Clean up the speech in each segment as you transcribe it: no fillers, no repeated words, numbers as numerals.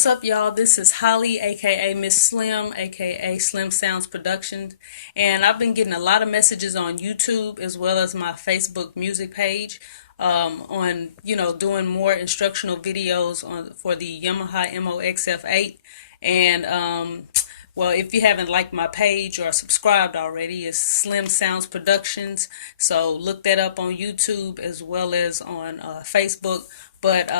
What's up, y'all? This is Holly, aka Miss Slim, aka Slim Sounds Productions, and I've been getting a lot of messages on YouTube as well as my Facebook music page on doing more instructional videos on for the Yamaha MOXF8, and well, if you haven't liked my page or subscribed already, it's Slim Sounds Productions. So look that up on YouTube as well as on Facebook. But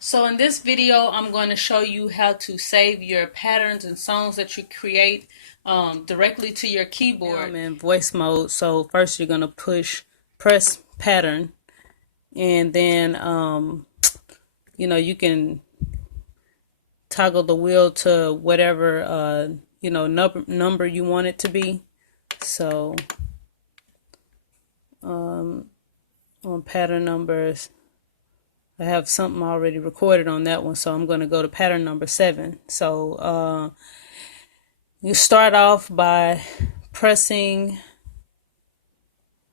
so in this video, I'm going to show you how to save your patterns and songs that you create directly to your keyboard. I'm in voice mode. So first you're going to press pattern, and then you can toggle the wheel to whatever number you want it to be. So on pattern numbers, I have something already recorded on that one, so I'm going to go to pattern number 7. So you start off by pressing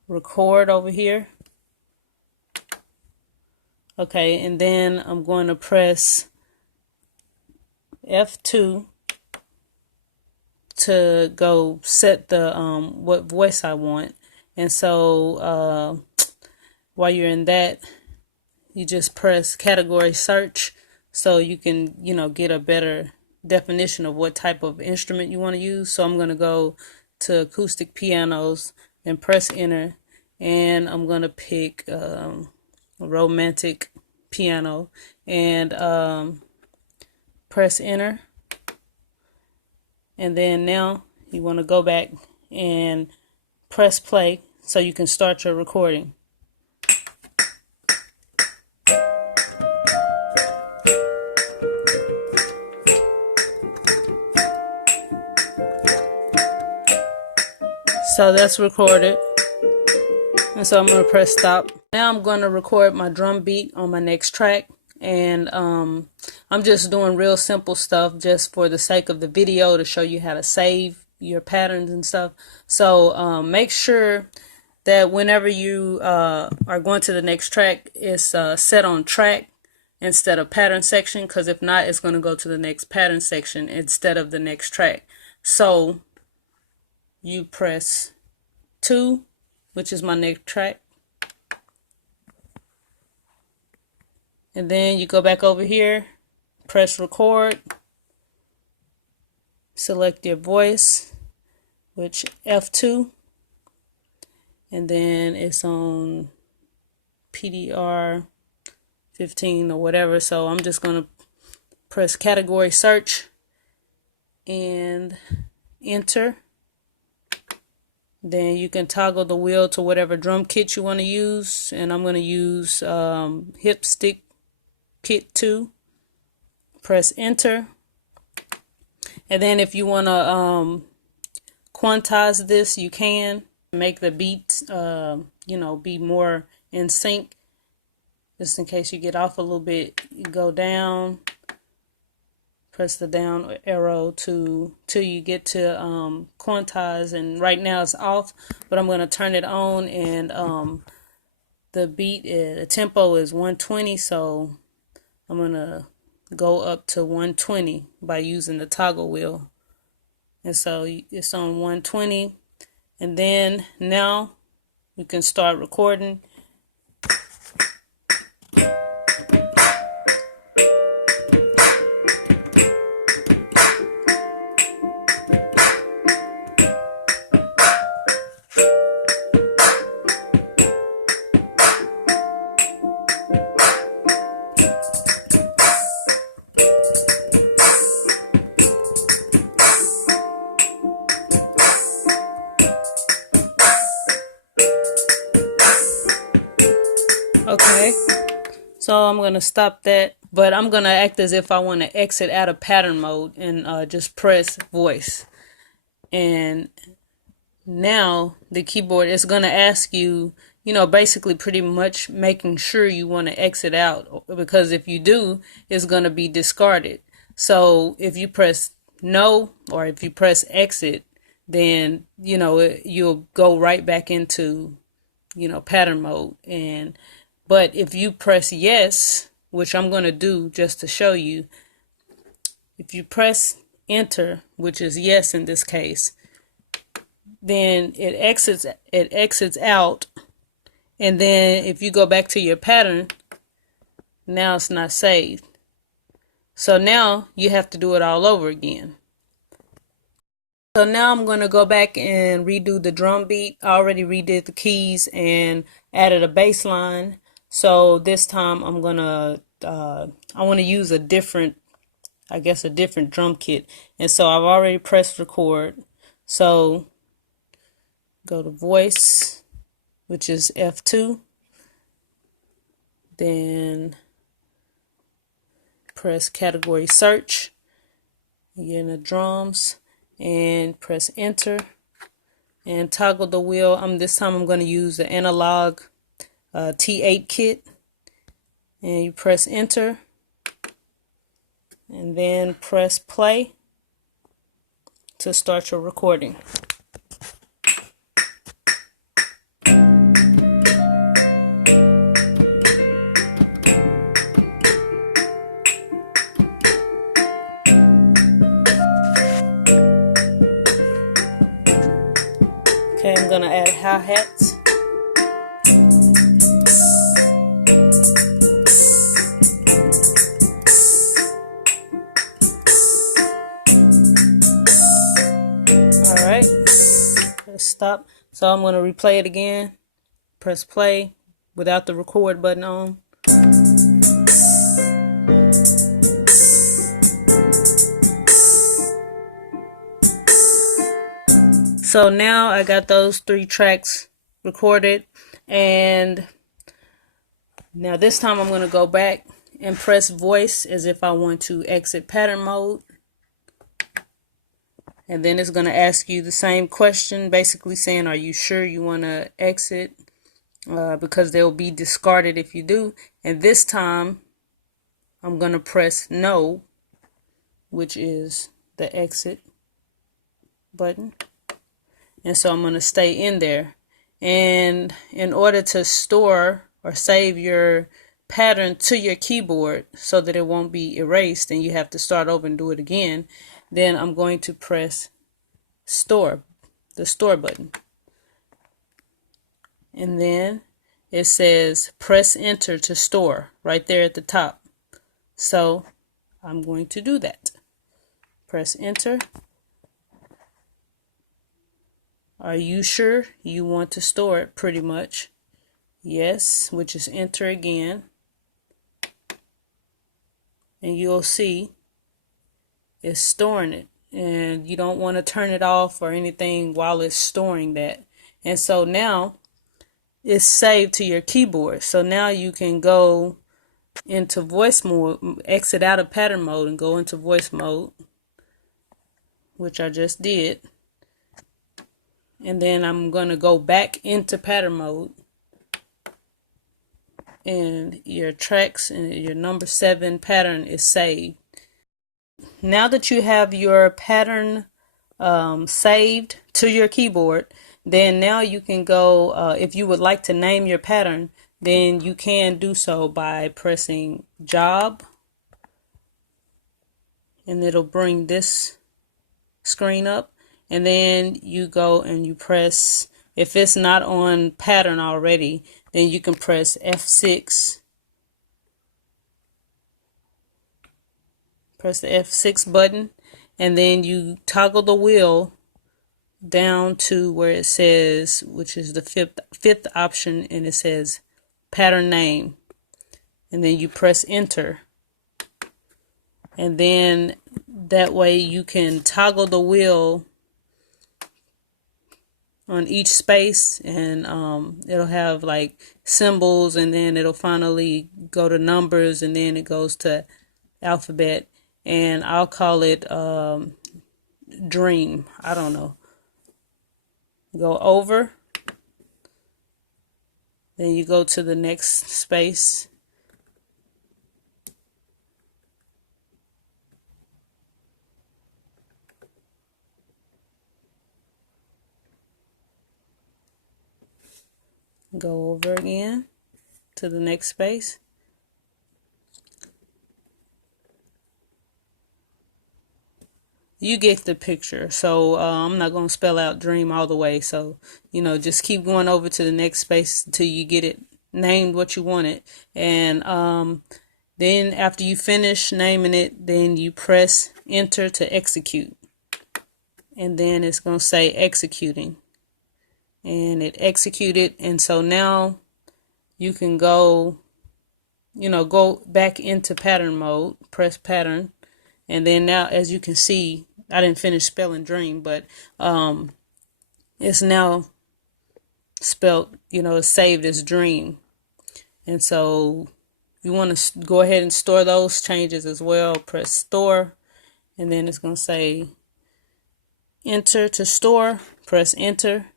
record over here. Okay, and then I'm going to press F2 to go set the what voice I want. And so while you're in that, you just press category search so you can get a better definition of what type of instrument you want to use. So I'm going to go to acoustic pianos and press enter, and I'm going to pick a romantic piano and press enter. And then now you want to go back and press play so you can start your recording. So that's recorded, and so I'm going to press stop. Now I'm going to record my drum beat on my next track, and I'm just doing real simple stuff just for the sake of the video to show you how to save your patterns and stuff. So make sure that whenever you are going to the next track, it's set on track instead of pattern section, because if not, it's going to go to the next pattern section instead of the next track. So you press 2, which is my next track, and then you go back over here, press record, select your voice, which F2, and then it's on PDR 15 or whatever. So I'm just going to press category search and enter. Then you can toggle the wheel to whatever drum kit you want to use, and I'm going to use Hip Stick Kit 2. Press enter, and then if you want to quantize this, you can make the beats be more in sync. Just in case you get off a little bit, you go down, press the down arrow till you get to quantize, and right now it's off, but I'm going to turn it on, and the beat the tempo is 120, so I'm going to go up to 120 by using the toggle wheel. And so it's on 120, and then now you can start recording. Okay, so I'm going to stop that, but I'm going to act as if I want to exit out of pattern mode and just press voice. And now the keyboard is going to ask you, basically pretty much making sure you want to exit out, because if you do, it's going to be discarded. So if you press no, or if you press exit, then you'll go right back into pattern mode. But if you press yes, which I'm going to do just to show you, if you press enter, which is yes in this case, then it exits out, and then if you go back to your pattern, now it's not saved. So now you have to do it all over again. So now I'm going to go back and redo the drum beat. I already redid the keys and added a bass line. So this time I'm going to, I want to use a different drum kit. And so I've already pressed record. So go to voice, which is F2. Then press category search. Again, the drums. And press enter and toggle the wheel. This time I'm going to use the analog T8 kit, and you press enter and then press play to start your recording. Okay, I'm going to add hi-hats. Alright, let's stop. So I'm going to replay it again. Press play without the record button on. So now I got those 3 tracks recorded, and now this time I'm going to go back and press voice as if I want to exit pattern mode. And then it's going to ask you the same question, basically saying, are you sure you want to exit? Because they'll be discarded if you do. And this time I'm going to press no, which is the exit button. And so I'm going to stay in there. And in order to store or save your pattern to your keyboard so that it won't be erased and you have to start over and do it again, then I'm going to press store, the store button. And then it says press enter to store right there at the top. So I'm going to do that. Press enter. Are you sure you want to store it? Pretty much. Yes, which is enter again. And you'll see it's storing it. And you don't want to turn it off or anything while it's storing that. And so now it's saved to your keyboard. So now you can go into voice mode, exit out of pattern mode and go into voice mode, which I just did. And then I'm going to go back into pattern mode, and your tracks and your number 7 pattern is saved. Now that you have your pattern saved to your keyboard, then now you can go, if you would like to name your pattern, then you can do so by pressing job, and it'll bring this screen up. And then you go and you press, if it's not on pattern already, then you can press F6. Press the F6 button, and then you toggle the wheel down to where it says, which is the fifth option, and it says pattern name. And then you press enter. And then that way you can toggle the wheel on each space, and it'll have like symbols, and then it'll finally go to numbers, and then it goes to alphabet, and I'll call it dream. I don't know. Go over, then you go to the next space, go over again to the next space, you get the picture. So I'm not going to spell out dream all the way. So, just keep going over to the next space until you get it named what you want it. And then after you finish naming it, then you press enter to execute. And then it's going to say executing. And it executed. And so now you can go back into pattern mode, press pattern. And then now, as you can see, I didn't finish spelling dream, but it's now spelled, it's saved as dream. And so you want to go ahead and store those changes as well. Press store, and then it's going to say enter to store. Press enter.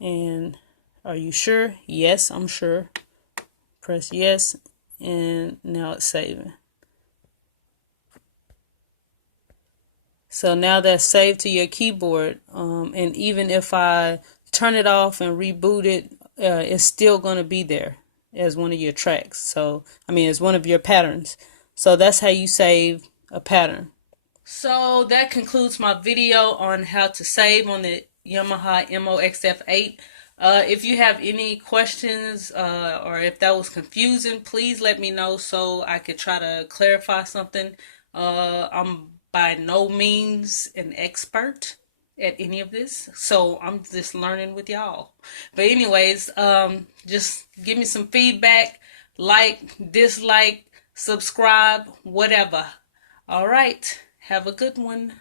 And are you sure? Yes, I'm sure. Press yes, and now it's saving. So now that's saved to your keyboard, and even if I turn it off and reboot it, it's still going to be there as one of your tracks. So, as one of your patterns. So that's how you save a pattern. So that concludes my video on how to save on the Yamaha MOXF 8. If you have any questions or if that was confusing, please let me know so I could try to clarify something. I'm by no means an expert at any of this, so I'm just learning with y'all. But anyways, just give me some feedback, like, dislike, subscribe, whatever. All right, have a good one.